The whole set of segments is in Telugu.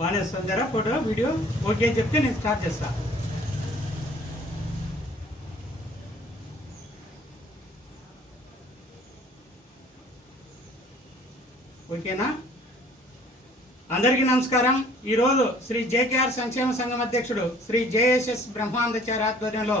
బాగానే వస్తుందరా ఫోటో? వీడియో? ఓకే అని చెప్తే నేను స్టార్ట్ చేస్తా. ఓకేనా? అందరికీ నమస్కారం. ఈరోజు శ్రీ జేకేఆర్ సంక్షేమ సంఘం అధ్యక్షుడు శ్రీ జేఎస్ఎస్ బ్రహ్మాందచార్య ఆధ్వర్యంలో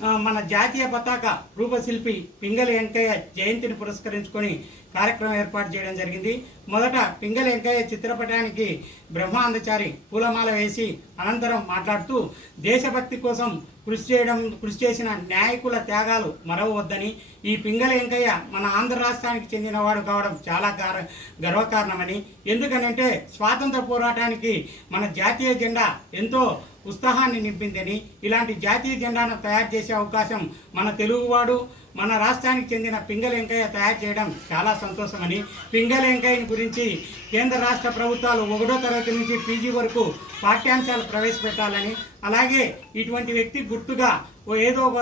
మన జాతీయ పతాక రూపశిల్పి పింగళి వెంకయ్య జయంతిని పురస్కరించుకొని కార్యక్రమం ఏర్పాటు చేయడం జరిగింది. మొదట పింగళి వెంకయ్య చిత్రపటానికి బ్రహ్మాందచారి పూలమాల వేసి అనంతరం మాట్లాడుతూ దేశభక్తి కోసం కృషి చేయడం కృషి చేసిన నాయకుల త్యాగాలు మరవవద్దని ఈ పింగళ వెంకయ్య మన ఆంధ్ర రాష్ట్రానికి చెందినవాడు కావడం చాలా కార గర్వకారణమని ఎందుకనంటే స్వాతంత్ర పోరాటానికి మన జాతీయ జెండా ఎంతో ఉత్సాహాన్ని నింపిందని ఇలాంటి జాతీయ జెండాను తయారు చేసే అవకాశం మన తెలుగువాడు మన రాష్ట్రానికి చెందిన పింగళ వెంకయ్య తయారు చేయడం చాలా సంతోషమని. పింగళ గురించి కేంద్ర రాష్ట్ర ప్రభుత్వాలు ఒకటో తరగతి నుంచి పీజీ వరకు పాఠ్యాంశాలు ప్రవేశపెట్టాలని అలాగే ఇటువంటి వ్యక్తి గుర్తుగా ఓ ఏదో ఒక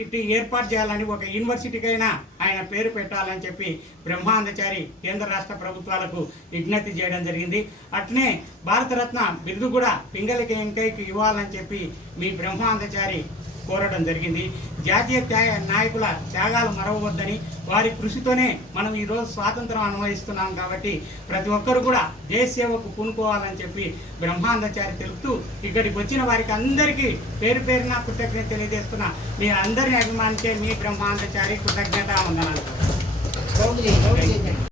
ఇటు ఏర్పాటు చేయాలని ఒక యూనివర్సిటీకైనా ఆయన పేరు పెట్టాలని చెప్పి బ్రహ్మాందచారి కేంద్ర రాష్ట్ర ప్రభుత్వాలకు విజ్ఞప్తి చేయడం జరిగింది. అట్నే భారతరత్న బిరుదు కూడా పింగళికి ఎంకైకి ఇవ్వాలని చెప్పి మీ బ్రహ్మాందచారి కోరడం జరిగింది. జాతీయ త్యాగ నాయకుల త్యాగాలు మరవవద్దని వారి కృషితోనే మనం ఈరోజు స్వాతంత్రం అనుభవిస్తున్నాం కాబట్టి ప్రతి ఒక్కరు కూడా దేశ సేవకు పూనుకోవాలని చెప్పి బ్రహ్మాందచారి తెలుపుతూ ఇక్కడికి వచ్చిన వారికి అందరికీ పేరు పేరున కృతజ్ఞత తెలియజేస్తున్నా. మీ అందరిని అభిమానించే మీ బ్రహ్మాందచారి కృతజ్ఞత వందనాలు